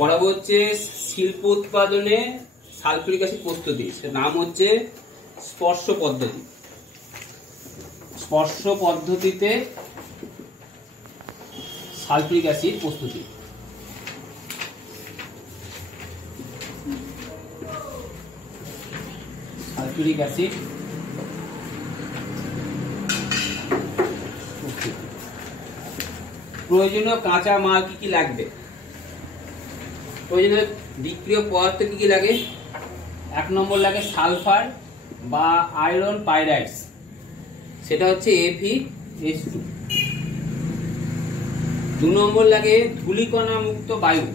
পড়াবো হচ্ছে শিল্প উৎপাদনে সালফিউরিক অ্যাসিড প্রস্তুতি। সেটার নাম হচ্ছে স্পর্শ পদ্ধতি। স্পর্শ পদ্ধতিতে সালফিউরিক অ্যাসিড প্রস্তুতি। সালফিউরিক অ্যাসিড প্রয়োজনীয় কাঁচা মাল কি কি লাগবে? প্রয়োজনীয় বিক্রিয় পদার্থ কি কি লাগে? 1 নম্বর লাগে সালফার বা আয়রন পাইরাইডস, সেটা হচ্ছে FeS2। 2 নম্বর লাগে ধূলিকণা মুক্ত বায়ু,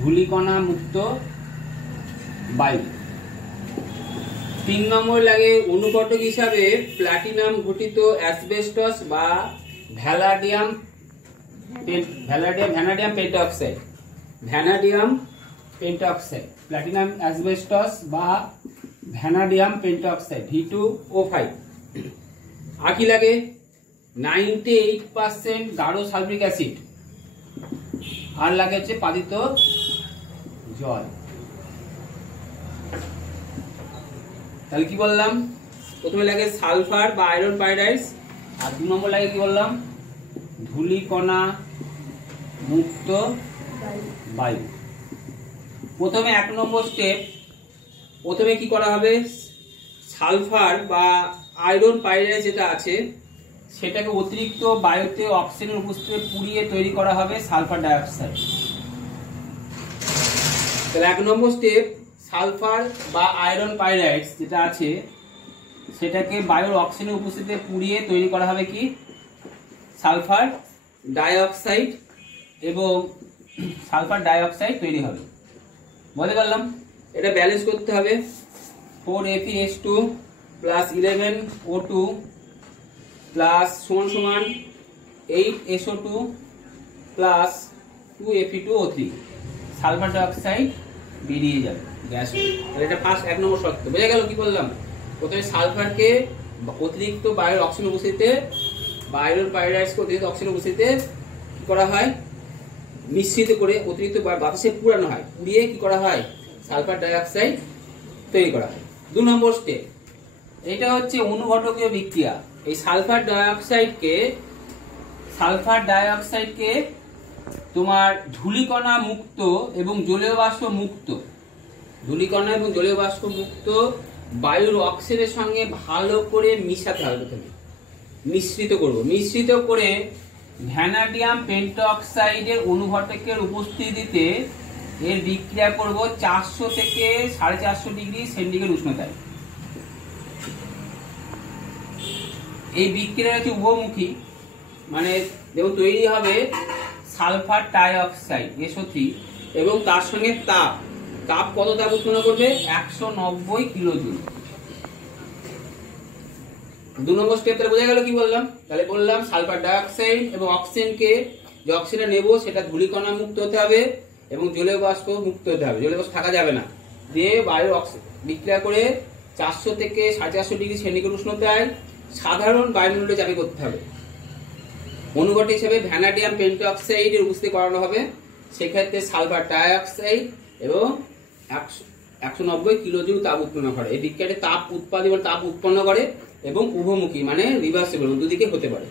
ধূলিকণা মুক্ত বায়ু। 3 নম্বর লাগে অনুঘটক হিসাবে প্লাটিনাম ঘটিত অ্যাসবেস্টস বা ভ্যানাডিয়াম পেন্টঅক্সাইড, ভ্যানাডিয়াম পেন্টঅক্সাইড, প্লাটিনাম অ্যাসবেস্টস বা ভ্যানাডিয়াম পেন্টঅক্সাইড V2O5। আর কি লাগে? 98% গাঢ় সালফিউরিক অ্যাসিড, আর লাগে হচ্ছে পাতিত জল। তাহলে কি বললাম? প্রথমে লাগে সালফার বা আয়রন পাইরাইডস, আর 2 নম্বর লাগে কি বললাম? ধূলিকণা মুক্ত বায়ু। প্রথমে 1 নম্বর স্টেপ, প্রথমে কি করা হবে? সালফার বা আয়রন পাইরাইড যেটা আছে সেটাকে অতিরিক্ত বায়ুতে অক্সিজেনের উপস্থিতিতে পুড়িয়ে তৈরি করা হবে সালফার ডাইঅক্সাইড। তাহলে 1 নম্বর স্টেপ, সালফার বা আয়রন পাইরাইড যেটা আছে সেটাকে বায়ুর অক্সিজেনের উপস্থিতিতে পুড়িয়ে তৈরি করা হবে কি? সালফার ডাইঅক্সাইড, এবং সালফার ডাইঅক্সাইড তৈরি হবে। বুঝতে পারলাম? এটা ব্যালেন্স করতে হবে। 4FeS2 প্লাস 11O2 প্লাস সমান 8SO2 plus 2Fe2O3, sulphur dioxide বেরিয়ে যাবে গ্যাস। তাহলে এটা ফার্স্ট 1 নম্বর শর্ত। বোঝা গেল কি বললাম? প্রথমে সালফারকে অতিরিক্ত বায়ুর অক্সিজেন উপস্থিতিতে বা আয়রন পাইরাইডসকে অতিরিক্ত অক্সিজেন উপস্থিতিতে কি করা হয়? মিশ্রিত করে অতিরিক্ত বাতাসে পুরানো হয়, পুড়িয়ে কি করা হয়? সালফার ডাইঅক্সাইড তৈরি করা হয়। 2 নম্বর স্টেপ, এটা হচ্ছে অনুঘটকীয় বিক্রিয়া। এই সালফার ডাইঅক্সাইডকে তোমার ধূলিকণা মুক্ত এবং জলীয় বাষ্প মুক্ত, ধূলিকণা এবং জলীয় বাষ্প মুক্ত বায়ুর অক্সিজেনের সঙ্গে ভালো করে মিশাতে হবে। প্রথমে মিশ্রিত করব, মিশ্রিত করে ভ্যানাডিয়াম পেন্টঅক্সাইডের অনুঘটকের উপস্থিতিতে এর বিক্রিয়া করব 400 থেকে 450 ডিগ্রি সেন্টিগ্রেড উষ্ণতায়। এই বিক্রিয়া হচ্ছে উভমুখী, মানে যেমন তৈরি হবে সালফার ডাইঅক্সাইড SO3 এবং তার সঙ্গে তাপ কত তাপ উৎপন্ন করবে? 190 কিলোজুল। 2 নম্বর স্টেপ। তাহলে বোঝা গেল কি বললাম? তাহলে বললাম সালফার ডাইঅক্সাইড এবং অক্সিজেনকে, যে অক্সিজেন নেব সেটা ধূলিকণা মুক্ত হতে হবে এবং জলীয় বাষ্প মুক্ত হতে হবে, জলীয় বাষ্প থাকা যাবে না। দিয়ে বায়ুর বিক্রিয়া করে 400 থেকে 450 ডিগ্রি সেন্টিগ্রেড উষ্ণতায় সাধারণ বায়ুমণ্ডলে চাপে করতে হবে। অনুঘটক হিসেবে ভ্যানাডিয়াম পেন্টঅক্সাইডের উপস্থিতি করানো হবে। সেক্ষেত্রে সালফার ডাইঅক্সাইড এবং 190 কিলোজুল তাপ উৎপন্ন করে। এই বিক্রিয়াটি তাপ উৎপন্ন করে এবং উভমুখী, মানে রিভার্সিবল, দুদিকে হতে পারে।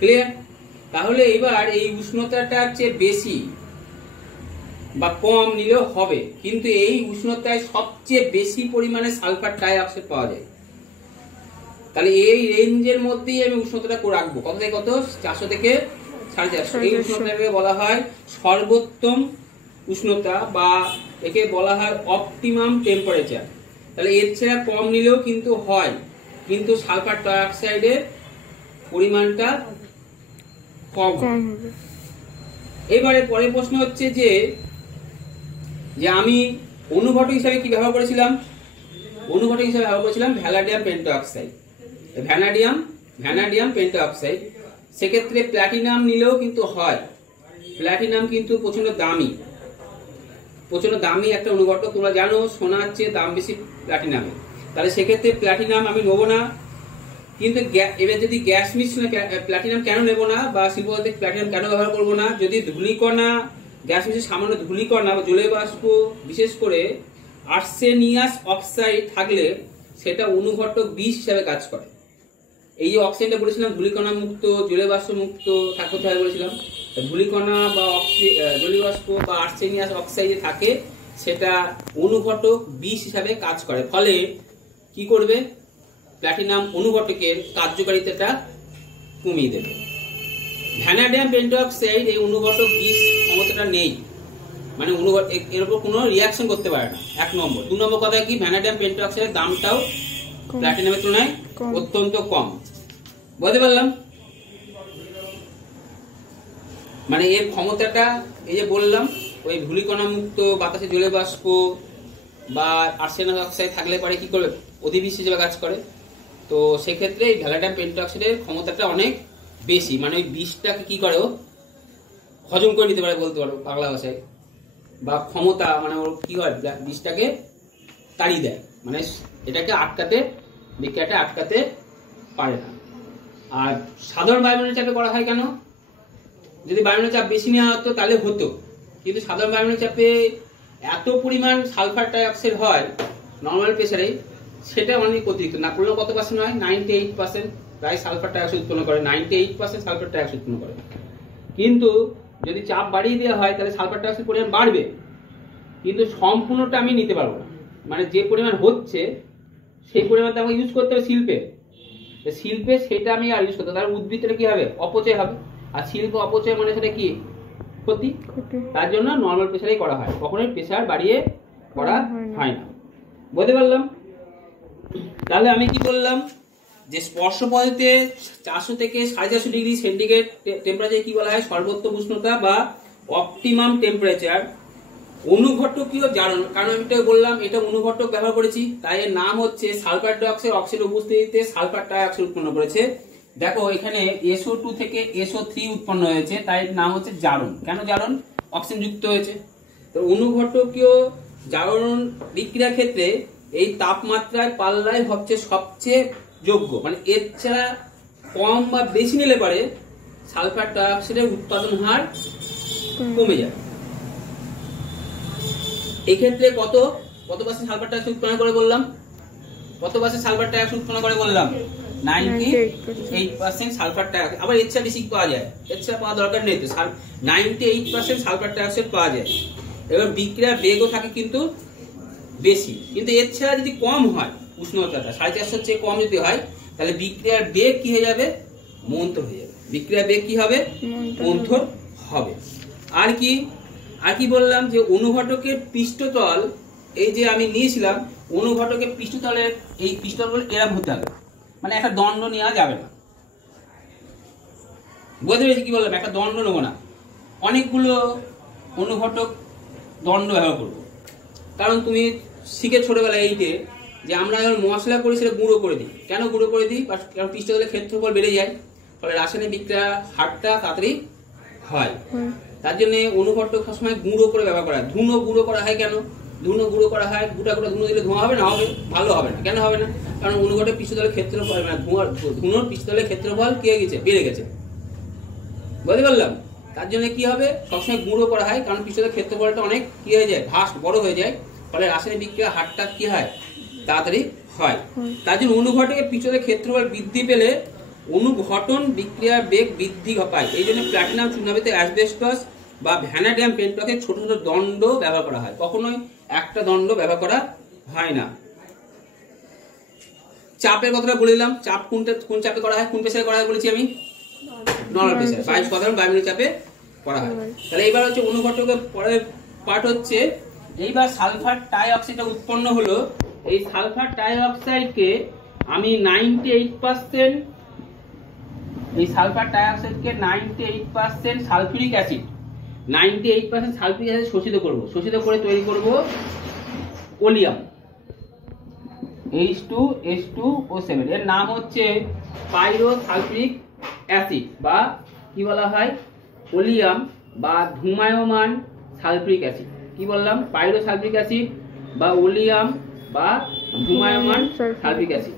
ক্লিয়ার? তাহলে এবার এই উষ্ণতাটা চেয়ে বেশি বা কম নিলেও হবে, কিন্তু এই উষ্ণতায় সবচেয়ে বেশি পরিমাণে সালফার ডাইঅক্সাইড পাওয়া যায়। তাহলে এই রেঞ্জের মধ্যেই আমি উষ্ণতাটা রাখবো। কত থেকে কত? 400 থেকে 450। এই উষ্ণতাটাকে বলা হয় সর্বোত্তম উষ্ণতা, বা একে বলা হয় অপটিমাম টেম্পারেচার। তাহলে এর চেয়ে কম নিলেও কিন্তু হয়, কিন্তু সালফার ডাইঅক্সাইডের পরিমাণটা কম হবে। এবারে পরের প্রশ্ন হচ্ছে যে আমি অনুঘটক হিসাবে কি ব্যবহার করেছিলাম? অনুঘটক হিসাবে ব্যবহার করেছিলাম ভ্যানাডিয়াম পেন্টঅক্সাইড, ভ্যানাডিয়াম পেন্টঅক্সাইড। সেক্ষেত্রে প্ল্যাটিনাম নিলেও কিন্তু হয়। প্ল্যাটিনাম কিন্তু প্রচন্ড দামি একটা অনুঘটক। তোমরা জানো সোনার চেয়ে দাম বেশি প্ল্যাটিনামের। তাহলে সেক্ষেত্রে প্ল্যাটিনাম আমি নেবো না। কিন্তু এবার যদি গ্যাস মিশ্রণে প্ল্যাটিনাম কেন নেবো না, বা শিল্প পদার্থে প্ল্যাটিনাম কেন ব্যবহার করবো না? যদি ধূলিকণা গ্যাস বিশেষ সামান্য ধূলিকণা বা জলীয় বাষ্প বিশেষ করে আর্সেনিয়াস অক্সাইড থাকলে সেটা অনুঘটক বিষ হিসাবে কাজ করে। এই যে অক্সিজেনটা বলেছিলাম ধূলিকণা মুক্ত, জলীয় বাষ্প মুক্ত থাকতে হয় বলেছিলাম। ধূলিকণা বা জলীয় বাষ্প বা আর্সেনিয়াস অক্সাইডে থাকে সেটা অনুঘটক বিষ হিসাবে কাজ করে, ফলে কি করবে, প্ল্যাটিনাম অনুঘটকের কার্যকারিতাটা কমিয়ে দেবে। ভ্যানাডিয়াম পেন্টঅক্সাইড এই অনুঘটক বিষ ক্ষমতাটা নেই, মানে এর উপর কোনো রিয়াকশন করতে পারে না, 1 নম্বর। 2 নম্বর কথা কি, ভ্যানাডিয়াম পেন্টঅক্সাইডের দামটাও প্ল্যাটিনামের তুলনায় অত্যন্ত কম। বুঝতে পারলাম? মানে এর ক্ষমতাটা এই যে বললাম, ওই ধূলিকণা মুক্ত বাতাসে জলীয় বাষ্প বা আর্সেনিয়াস অক্সাইড থাকলে পরে কি করবে, অধিবিষ হিসেবে কাজ করে। তো সেক্ষেত্রে এই ভ্যানাডিয়াম পেন্টঅক্সাইডের ক্ষমতাটা অনেক বেশি, মানে ওই বিষটাকে কি করে, ও হজম করে নিতে পারে বলতে পারো বাংলা ভাষায়, বা ক্ষমতা মানে ওর কি হয়, বিষটাকে তাড়িয়ে দেয়, মানে এটাকে আটকাতে, বিক্রিয়াটা আটকাতে পারে না। আর সাধারণ বায়ুমণ্ডলের চাপে করা হয় কেন, যদি বায়ুমণ্ডলের চাপ বেশি নেওয়া হতো তাহলে হতো, কিন্তু সাধারণ বায়ুমণ্ডলের চাপে এত পরিমাণ সালফার ডাইঅক্সাইড হয় নর্মাল প্রেসারে, সেটা অনেক অতিরিক্ত। না করলেও কত পার্সেন্ট হয়, 98% প্রায় সালফার ডাইঅক্সাইড উৎপন্ন করে, 98% সালফার ডাইঅক্সাইড উৎপন্ন করে। কিন্তু যদি চাপ বাড়িয়ে দেওয়া হয় তাহলে সালফার ডাইঅক্সাইড পরিমাণ বাড়বে, কিন্তু সম্পূর্ণটা আমি নিতে পারবো না, মানে যে পরিমাণ হচ্ছে সেই পরিমাণটা আমাকে ইউজ করতে হবে শিল্পে, শিল্পে সেটা আমি আর ইউজ করতে, তার উদ্ভিদটা কি হবে, অপচয় হবে। আর শিল্প অপচয় মানে সেটা কি, ক্ষতি। তার জন্য নর্মাল প্রেসারেই করা হয়, কখনোই প্রেসার বাড়িয়ে করা হয় না। বুঝতে পারলাম? তাহলে আমি কি বললাম, যে স্পর্শ পদ্ধতিতে 400 থেকে 450 ডিগ্রি সেন্টিগ্রেড টেম্পারেচার কি বলা হয়, সর্বোত্তম উষ্ণতা বা অপটিমাম টেম্পারেচার। অনুঘটকীয় জারণ, কারণ আমি এটা বললাম এটা অনুঘটক ব্যবহার করেছি, তাই এর নাম হচ্ছে সালফার ডাইঅক্সাইড অক্সিজেন উপস্থিতিতে সালফার ডাইঅক্সাইড উৎপন্ন করেছে। দেখো এখানে SO2 থেকে SO3 উৎপন্ন হয়েছে, তাই এর নাম হচ্ছে জারণ। কেন জারণ, অক্সিজেন যুক্ত হয়েছে। তো অনুঘটকীয় জারণ বিক্রিয়ার ক্ষেত্রে এই তাপমাত্রায় পাল্লায় হচ্ছে সবচেয়ে যোগ্য, মানে এর ছাড়া কম বা বেশি নিলে পারে সালফার ডাইঅক্সাইডের উৎপাদন হার কমে যায়। এই ক্ষেত্রে কত পার্সেন্ট সালফার ডাইঅক্সাইড উৎপন্ন করে বললাম, কত পার্সেন্ট সালফার ডাইঅক্সাইড উৎপন্ন করে বললাম, 98% সালফার ডাইঅক্সাইড। আবার এর চেয়ে বেশি পাওয়া যায়, এর চেয়ে পাওয়া দরকার নেই, তো 98% সালফার ডাইঅক্সাইড পাওয়া যায়। এবার বিক্রিয়ার বেগও থাকে কিন্তু বেশি, কিন্তু এর ছাড়া যদি কম হয় উষ্ণতাটা 450 চেয়ে কম যদি হয় তাহলে বিক্রিয়ার বেগ কি হয়ে যাবে, মন্থর হয়ে যাবে। বিক্রিয়ার বেগ কি হবে, মন্থর হবে। আর কি বললাম, যে অনুঘটকের পৃষ্ঠতল, এই যে আমি নিয়েছিলাম অনুঘটকের পৃষ্ঠতলের, এই পৃষ্ঠতল এরকম হতে হবে, মানে একটা দণ্ড নেওয়া যাবে না। বুঝতে পেরেছি কি বললাম, একটা দণ্ড নেবো না, অনেকগুলো অনুঘটক দণ্ড ব্যবহার করবো। কারণ তুমি শিখে ছোটবেলায় এইটে যে আমরা যখন মশলা করি সেটা গুঁড়ো করে দিই। কেন গুঁড়ো করে দিই, কারণ পৃষ্ঠতলের ক্ষেত্রফল বেড়ে যায়, ফলে রাসায়নিক বিক্রিয়া হারটা তাড়াতাড়ি হয়। তার জন্য অনুঘটক সবসময় গুঁড়ো করে ব্যবহার করা হয়। ধুনো গুঁড়ো করা হয় কেন, ধুনো গুঁড়ো করা হয়, গোটা গোটা ধুনো দিলে ধোঁয়া হবে না, হবে ভালো হবে না। কেন হবে না, কারণ অনুঘটক পৃষ্ঠতলের ক্ষেত্রফল, মানে ধুনোর পৃষ্ঠতলের ক্ষেত্রফল কি হয়ে গেছে, বেড়ে গেছে। বুঝতে পারলাম? তার জন্য কি হবে, সবসময় গুঁড়ো করা হয়, কারণ পৃষ্ঠতলের ক্ষেত্রফলটা অনেক কি হয়ে যায়, ভাস্ট বড় হয়ে যায়, ফলে রাসায়নিক বিক্রিয়া হারটা কি হয়, তাড়াতাড়ি হয়। তার জন্য অনুঘটকের পৃষ্ঠতলের ক্ষেত্রফল বৃদ্ধি পেলে অনুঘটন বিক্রিয়ার বেগ বৃদ্ধি পায়। এই জন্য প্ল্যাটিনাম চুনাভিতে অ্যাসবেস্টস বা ভ্যানাডিয়াম পেন্টঅক্সাইড ছোট ছোট দণ্ড ব্যবহার করা হয়, কখনোই একটা দণ্ড ব্যবহার করা হয় না। চাপের কথাটা বলে দিলাম, চাপ কোন চাপে করা হয়, কোন প্রেসারে করা হয় বলেছি আমি, নরমাল প্রেসারে, সাধারণ বায়ুমণ্ডলীয় চাপে করা হয়। তাহলে এইবার হচ্ছে অনুঘটকের পরের পার্ট হচ্ছে, এইবার সালফার ডাইঅক্সাইডটা উৎপন্ন হলো। এই সালফার ডাইঅক্সাইডকে আমি 98%, এই সালফার ডাইঅক্সাইডকে 98% সালফিউরিক অ্যাসিড, 98% সালফিউরিক অ্যাসিড শোষিত করব, শোষিত করে তৈরি করব ওলিয়াম H2SO7। এর নাম হচ্ছে পাইরোসালফিউরিক অ্যাসিড, বা কি বলা হয়, ওলিয়াম বা ধূমায়মান সালফিউরিক অ্যাসিড। কি বললাম, পাইরোসালফিউরিক অ্যাসিড বা ওলিয়াম বা ধূমায়মান সালফিউরিক অ্যাসিড।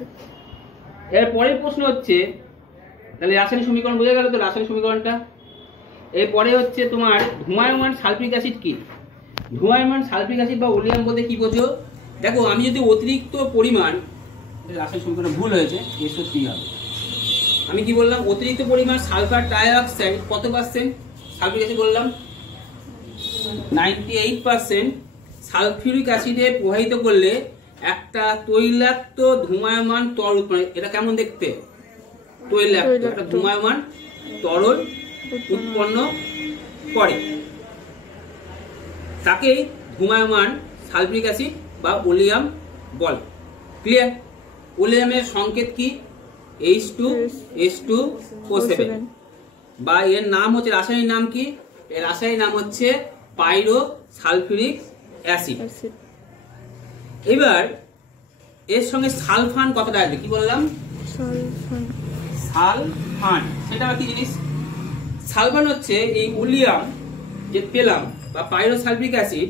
এর পরের প্রশ্ন হচ্ছে, তাহলে রাসায়নিক সমীকরণ বোঝা গেল তো, রাসায়নিক সমীকরণটা এরপরে হচ্ছে তোমার ধূমায়মান সালফিক অ্যাসিড কি? ধূমায়মান সালফিক অ্যাসিড বা ওলিয়াম বলতে কি বোঝো? দেখো আমি যদি অতিরিক্ত পরিমাণ, রাসায়নিক সমীকরণে ভুল হয়েছে, SO3 হবে। আমি কি বললাম? অতিরিক্ত পরিমাণ সালফার ডাইঅক্সাইড কত পার্সেন্ট সালফিক অ্যাসিড বললাম? 98% সালফিউরিক অ্যাসিডে প্রবাহিত করলে একটা তৈলাক্ত ধূমায়মান তরল উৎপন্ন। এটা কেমন দেখতে? তৈলাক্ত একটা ধূমায়মান তরল উৎপন্ন করে, তাকে ধূমায়মান সালফিউরিক অ্যাসিড বা ওলিয়াম বলে। ক্লিয়ার? ওলিয়ামের সংকেত কি? H2SO7 বা এর নাম হচ্ছে, রাসায়নিক নাম কি? এর রাসায়নিক নাম হচ্ছে পাইরো সালফিউরিক অ্যাসিড। এবার এর সঙ্গে সালফান কথাটা আসবে। কি বললাম? সালফান। সেটা আবার কি জিনিস? সালফান হচ্ছে এই ওলিয়াম যে পেলাম বা পাইরো সালফিউরিক অ্যাসিড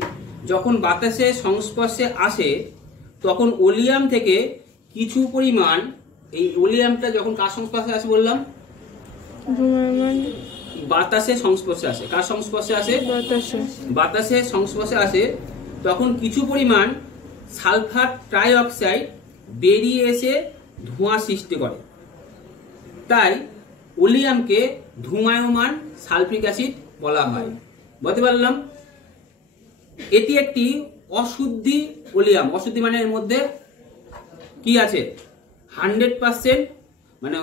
যখন বাতাসের সংস্পর্শে আসে তখন ওলিয়াম থেকে কিছু পরিমাণ, এই ওলিয়ামটা যখন কার সংস্পর্শে আসে বললাম? বাতাসের সংস্পর্শে আসে। কার সংস্পর্শে আসে? বাতাসের সংস্পর্শে আসে, তখন কিছু পরিমাণ সালফার ট্রাইঅক্সাইড বেরিয়ে এসে ধোঁয়া সৃষ্টি করে। তাই ওলিয়ামকে ধূমায়মান সালফিক অ্যাসিড বলা হয়। বলতে পারলাম? এটি একটি অশুদ্ধি ওলিয়াম। অশুদ্ধি মানে এর মধ্যে কি আছে? 100% মানে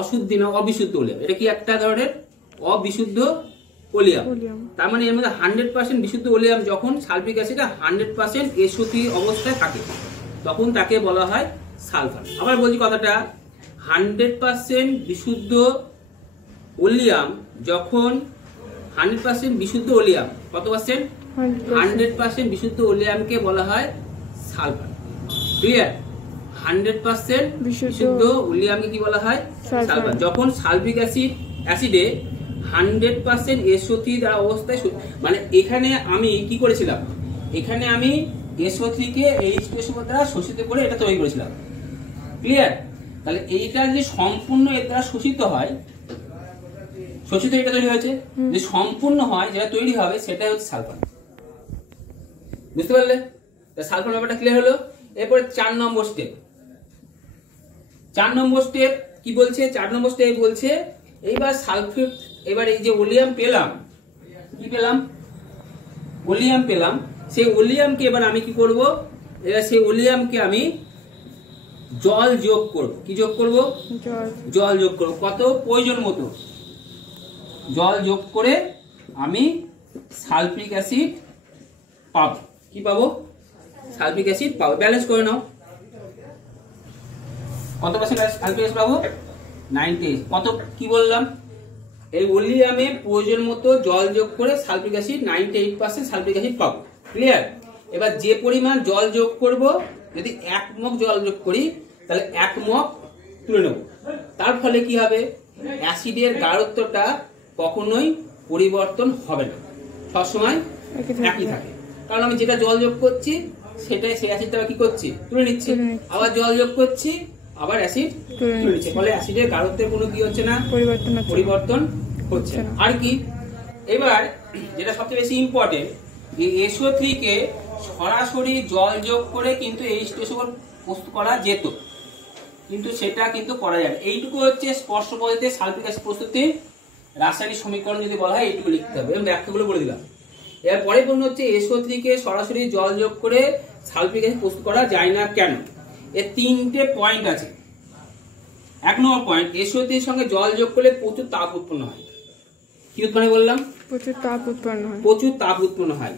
অশুদ্ধি না, অবিশুদ্ধ ওলিয়াম। এটা কি একটা ধরনের অবিশুদ্ধ ওলিয়াম। তার মানে এর মধ্যে 100% বিশুদ্ধ ওলিয়াম যখন সালফিক অ্যাসিড 100% SO3 অবস্থায় থাকে তখন তাকে বলা হয় সালফার। আবার বলছি কথাটা, 100% বিশুদ্ধ ওলিয়াম যখন 100% বিশুদ্ধ ওলিয়াম, কত পার্সেন্ট? 100% বিশুদ্ধ ওলিয়ামকে বলা হয় সালফার। ক্লিয়ার? 100% বিশুদ্ধ ওলিয়ামকে কি বলা হয়? সালফার। যখন সালফিক অ্যাসিডে 100% SO3 দ্বারা অবস্থায়, মানে এখানে আমি কি করেছিলাম? এখানে আমি SO3 কে H2SO দ্বারা শোষিত করে এটা তৈরি করেছিলাম। ক্লিয়ার? তাহলে এইটা যদি সম্পূর্ণ এর দ্বারা শোষিত হয়, শোষিত এটা তৈরি হয়েছে, যদি সম্পূর্ণ হয় যেটা তৈরি হবে সেটা হচ্ছে সালফার। বুঝতে পারলে? সালফার ব্যাপারটা ক্লিয়ার হলো। এরপরে 4 নম্বর স্টেপ। 4 নম্বর স্টেপ কি বলছে? 4 নম্বর স্টেপ বলছে এইবার সালফেট, এবার এই যে ওলিয়াম পেলাম, কি পেলাম? ওলিয়াম পেলাম। সেই ওলিয়ামকে এবার আমি কি করব? এবার সেই ওলিয়ামকে আমি জল যোগ করব। কি যোগ করব? জল যোগ করব। কত? প্রয়োজন মতো জল যোগ করে আমি সালফিক অ্যাসিড পাবো। কি পাবো? সালফিক অ্যাসিড পাবো। ব্যালেন্স করে নাও। কত পার্সেন্ট সালফিক অ্যাসিড পাবো? 98। কত? কি বললাম? এই ওলিয়ামে প্রয়োজন মতো জল যোগ করে সালফিক অ্যাসিড 98% সালফিক অ্যাসিড পাবো। ক্লিয়ার? এবার যে পরিমাণ জল যোগ করব, যদি 1 মগ জল যোগ করি তাহলে 1 মগ তুলে নেব। তার ফলে কি হবে? অ্যাসিডের গাঢ়ত্বটা কখনোই পরিবর্তন হবে না, সবসময় একই থাকে। কারণ আমি যেটা জল যোগ করছি সেটাই, সেই অ্যাসিডটা কি করছি? তুলে নিচ্ছি। আবার জল যোগ করছি, আবার অ্যাসিড তুলে নিচ্ছে। ফলে অ্যাসিডের গাঢ়ত্বের কোনো কি হচ্ছে না? পরিবর্তন হচ্ছে না। আর কি? এবার যেটা সবচেয়ে বেশি ইম্পর্টেন্ট, এই SO3 কে সরাসরি জল যোগ করে কিন্তু H2SO প্রস্তুত করা যেত, কিন্তু সেটা কিন্তু করা যায় না। এইটুকু হচ্ছে স্পর্শ পদ্ধতিতে সালফিক অ্যাসিড প্রস্তুতি রাসায়নিক সমীকরণ যদি বলা হয় এইটুকু লিখতে হবে, এবং ব্যাখ্যাগুলো বলে দিলাম। এর পরে প্রশ্ন হচ্ছে SO3 কে সরাসরি জল যোগ করে সালফিক অ্যাসিড প্রস্তুত করা যায় না কেন? এর 3টে পয়েন্ট আছে। 1 নম্বর পয়েন্ট, SO3 এর সঙ্গে জল যোগ করলে প্রচুর তাপ উৎপন্ন হয়। কি উৎপন্ন বললাম? প্রচুর তাপ উৎপন্ন হয়। প্রচুর তাপ উৎপন্ন হয়।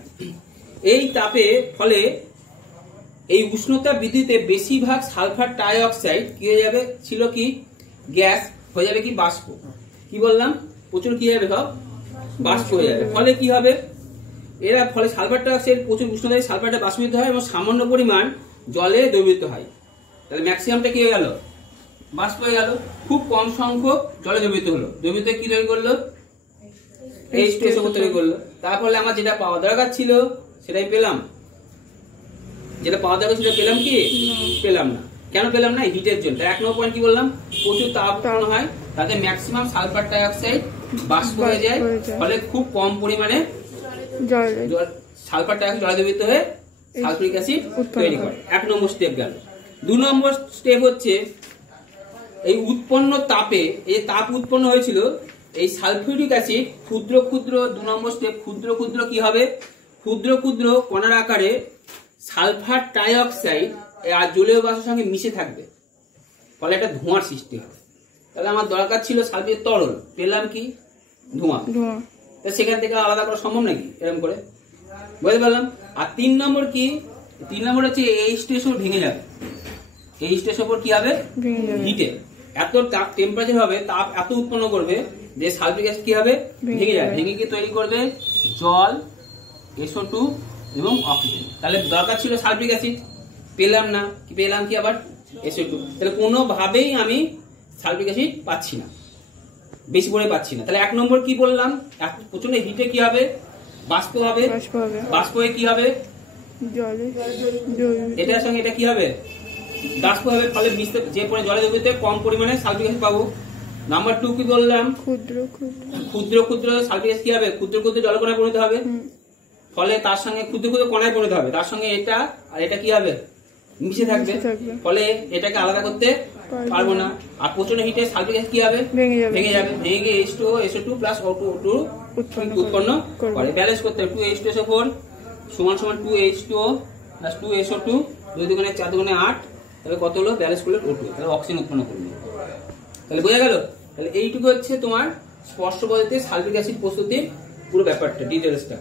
এই তাপে ফলে এই উষ্ণতা বৃদ্ধিতে বেশিরভাগ সালফার ডাইঅক্সাইড কি হয়ে যাবে? ছিল কি গ্যাস, হয়ে যাবে কি বাষ্প। কি বললাম? প্রচুর কি হবে? সব বাষ্প হয়ে যাবে। ফলে কি হবে? এরা ফলে সালফার ডাইঅক্সাইড প্রচুর উষ্ণতায় সালফারটা বাষ্পীভূত হয় এবং সামান্য পরিমাণ জলে দ্রবীভূত হয়। তাহলে ম্যাক্সিমামটা কি হয়ে গেল? বাষ্প হয়ে গেল। খুব কম সংখ্যক জলে দ্রবীভূত হলো। দ্রবীভূত কি তৈরি করলো? H2SO তৈরি করলো। তার ফলে আমার যেটা পাওয়া দরকার ছিল সেটাই পেলাম। যেটা পাওয়া দরকার ছিল পেলাম কি? পেলাম না। কেন পেলাম না? হিটের জন্য। 1 নম্বর পয়েন্ট কি বললাম? প্রচুর তাপ উৎপন্ন হয়, তাতে ম্যাক্সিমাম সালফার ডাইঅক্সাইড বাষ্প হয়ে যায়, ফলে খুব কম পরিমাণে সালফার ডাইঅক্সাইড জলে দ্রবীভূত হয়ে সালফিউরিক অ্যাসিড তৈরি করে। 1 নম্বর স্টেপ গেল। 2 নম্বর স্টেপ হচ্ছে এই উৎপন্ন তাপে, এই তাপ উৎপন্ন হয়েছিল, এই সালফিউরিক অ্যাসিড ক্ষুদ্র ক্ষুদ্র 2 নম্বর স্টেপ ক্ষুদ্র ক্ষুদ্র কি হবে, ক্ষুদ্র ক্ষুদ্র কণার আকারে সালফার ডাইঅক্সাইড আর জলীয় বাষ্পের সঙ্গে মিশে থাকবে, ফলে একটা ধোঁয়ার সৃষ্টি হবে। তাহলে আমার দরকার ছিল সালফিউরিক তরল, পেলাম কি ধোঁয়া। সেখান থেকে আলাদা করা সম্ভব নাকি এরকম করে, বুঝতে পারলাম। আর 3 নম্বর কি, 3 নম্বর হচ্ছে এই স্টেশন ভেঙে যাবে। এই স্টেশন কি হবে, হিটে এত তাপ টেম্পারেচার হবে, তাপ এত উৎপন্ন করবে যে সালফিউরিক অ্যাসিড কি হবে, ভেঙে যাবে। ভেঙে কি তৈরি করবে, জল, SO2 এবং অক্সিজেন। তাহলে দরকার ছিল সালফিউরিক অ্যাসিড, পেলাম না, কি পেলাম কি আবার SO2। তাহলে কোনোভাবেই আমি সালফিউরিক অ্যাসিড পাচ্ছি না, বেশি করে পাচ্ছি না। তাহলে 1 নম্বর কি বললাম, প্রচন্ড হিটে কি হবে, বাষ্প হবে, বাষ্প হয়ে কি হবে, এটার সঙ্গে এটা কি হবে, বাষ্প হবে, ফলে মিশতে যে পরিমাণে জলে দ্রবীভূত কম পরিমাণে সালফিউরিক অ্যাসিড পাবো। নাম্বার 2 কি বললাম, ক্ষুদ্র ক্ষুদ্র সালফিউরিক অ্যাসিড কি হবে, ক্ষুদ্র ক্ষুদ্র জলকণায় পরিণত হবে, ফলে তার সঙ্গে ক্ষুদ্র ক্ষুদ্র কণায় পরিণত হবে, তার সঙ্গে এটা আর এটা কি হবে, মিশে থাকবে, ফলে এটাকে আলাদা করতে পারবো না। আর প্রচন্ড হিটে সালফিউরিক অ্যাসিড কি হবে, ভেঙে যাবে, ভেঙে গিয়ে H2O SO2 প্লাস O2 উৎপন্ন করে। ব্যালেন্স করতে হবে 2H2SO4 সমান সমান 2H2O প্লাস 2SO2, 2 দুগুণে 4 দুগুণে 8, তাহলে কত হলো, ব্যালেন্স করলে O2, তাহলে অক্সিজেন উৎপন্ন করবে। তাহলে বোঝা গেল। তাহলে এইটুকু হচ্ছে তোমার স্পষ্ট পদ্ধতিতে সালফিউরিক অ্যাসিড প্রস্তুতির পুরো ব্যাপারটা, ডিটেইলসটা।